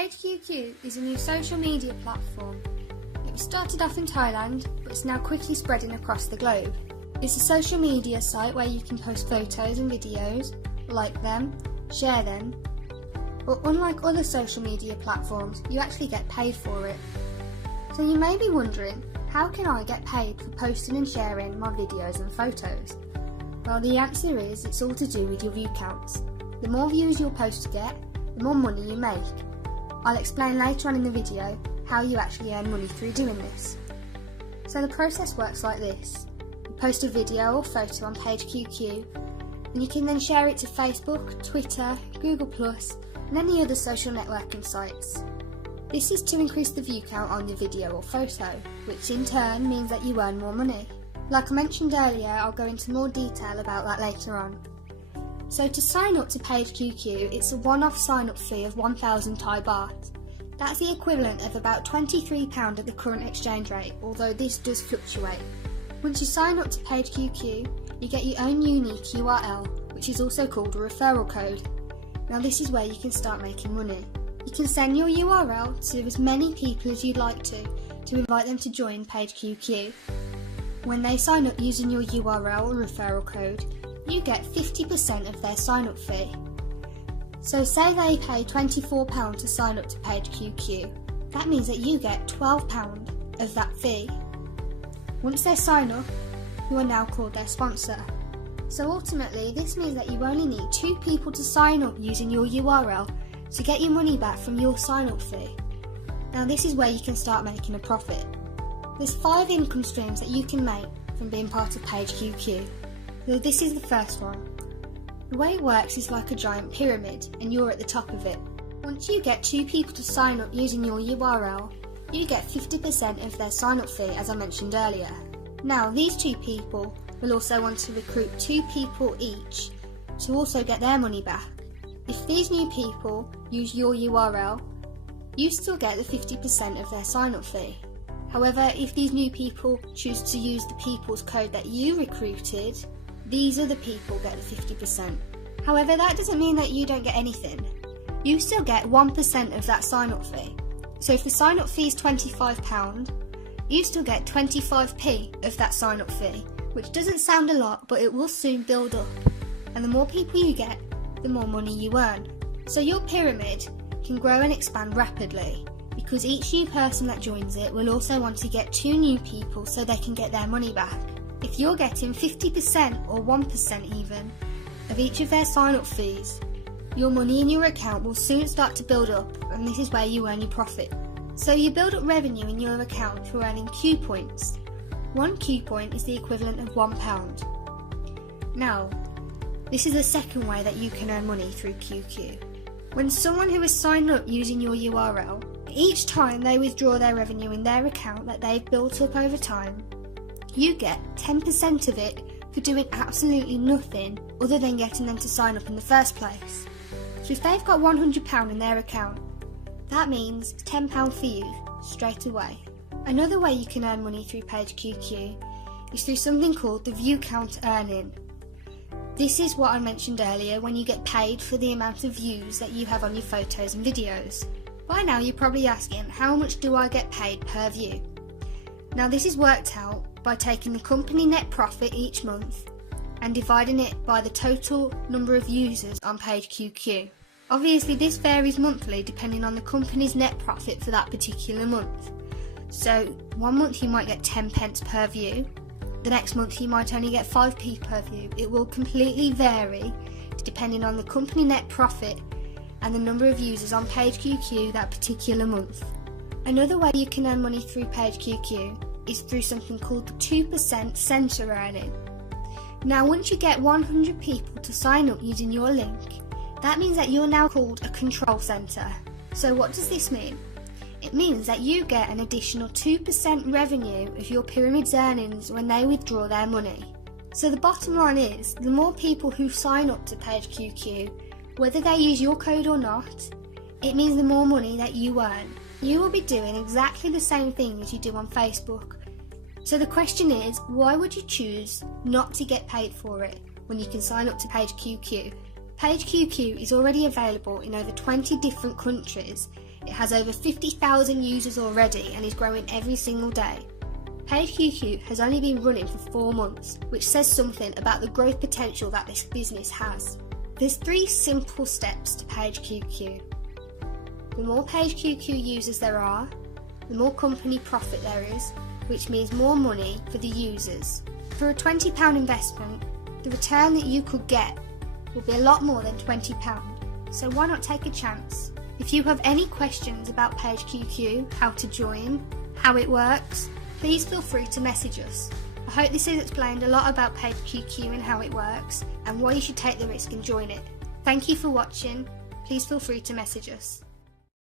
PageQQ is a new social media platform. It was started off in Thailand, but it's now quickly spreading across the globe. It's a social media site where you can post photos and videos, like them, share them, but unlike other social media platforms, you actually get paid for it. So you may be wondering, how can I get paid for posting and sharing my videos and photos? Well, the answer is it's all to do with your view counts. The more views your posts get, the more money you make. I'll explain later on in the video how you actually earn money through doing this. So the process works like this. You post a video or photo on PageQQ, and you can then share it to Facebook, Twitter, Google+, and any other social networking sites. This is to increase the view count on your video or photo, which in turn means that you earn more money. Like I mentioned earlier, I'll go into more detail about that later on. So to sign up to PageQQ, it's a one-off sign-up fee of 1,000 Thai baht. That's the equivalent of about £23 at the current exchange rate, although this does fluctuate. Once you sign up to PageQQ, you get your own unique URL, which is also called a referral code. Now this is where you can start making money. You can send your URL to as many people as you'd like to invite them to join PageQQ. When they sign up using your URL or referral code, you get 50% of their sign-up fee. So say they pay £24 to sign up to PageQQ, that means that you get £12 of that fee. Once they sign up, you are now called their sponsor. So ultimately, this means that you only need 2 people to sign up using your URL to get your money back from your sign-up fee. Now this is where you can start making a profit. There's 5 income streams that you can make from being part of PageQQ. So this is the first one. The way it works is like a giant pyramid, and you're at the top of it. Once you get 2 people to sign up using your URL, you get 50% of their sign-up fee, as I mentioned earlier. Now these 2 people will also want to recruit 2 people each to also get their money back. If these new people use your URL, you still get the 50% of their sign-up fee. However, if these new people choose to use the people's code that you recruited, these other people get the 50%. However, that doesn't mean that you don't get anything. You still get 1% of that sign-up fee. So if the sign-up fee is £25, you still get 25p of that sign-up fee, which doesn't sound a lot, but it will soon build up. And the more people you get, the more money you earn. So your pyramid can grow and expand rapidly, because each new person that joins it will also want to get 2 new people so they can get their money back. If you're getting 50% or 1% even of each of their sign-up fees, your money in your account will soon start to build up, and this is where you earn your profit. So you build up revenue in your account through earning Q points. 1 Q point is the equivalent of £1. Now, this is the second way that you can earn money through QQ. When someone who is signed up using your URL, each time they withdraw their revenue in their account that they've built up over time, you get 10% of it for doing absolutely nothing other than getting them to sign up in the first place. So if they've got £100 in their account, that means £10 for you straight away. Another way you can earn money through PageQQ is through something called the view count earning. This is what I mentioned earlier when you get paid for the amount of views that you have on your photos and videos. By now you're probably asking, how much do I get paid per view? Now this is worked out by taking the company net profit each month and dividing it by the total number of users on PageQQ. Obviously this varies monthly depending on the company's net profit for that particular month. So one month you might get 10 pence per view, the next month you might only get 5p per view. It will completely vary depending on the company net profit and the number of users on PageQQ that particular month. Another way you can earn money through PageQQ is through something called the 2% centre earning. Now once you get 100 people to sign up using your link, that means that you're now called a control centre. So what does this mean? It means that you get an additional 2% revenue of your pyramid's earnings when they withdraw their money. So the bottom line is, the more people who sign up to PageQQ, whether they use your code or not, it means the more money that you earn. You will be doing exactly the same thing as you do on Facebook. So the question is, why would you choose not to get paid for it when you can sign up to PageQQ? PageQQ is already available in over 20 different countries, It has over 50,000 users already and is growing every single day. PageQQ has only been running for 4 months, which says something about the growth potential that this business has. There's 3 simple steps to PageQQ. The more PageQQ users there are, the more company profit there is, which means more money for the users. For a £20 investment, the return that you could get will be a lot more than £20, so why not take a chance? If you have any questions about PageQQ, how to join, how it works, please feel free to message us. I hope this has explained a lot about PageQQ and how it works, and why you should take the risk and join it. Thank you for watching. Please feel free to message us.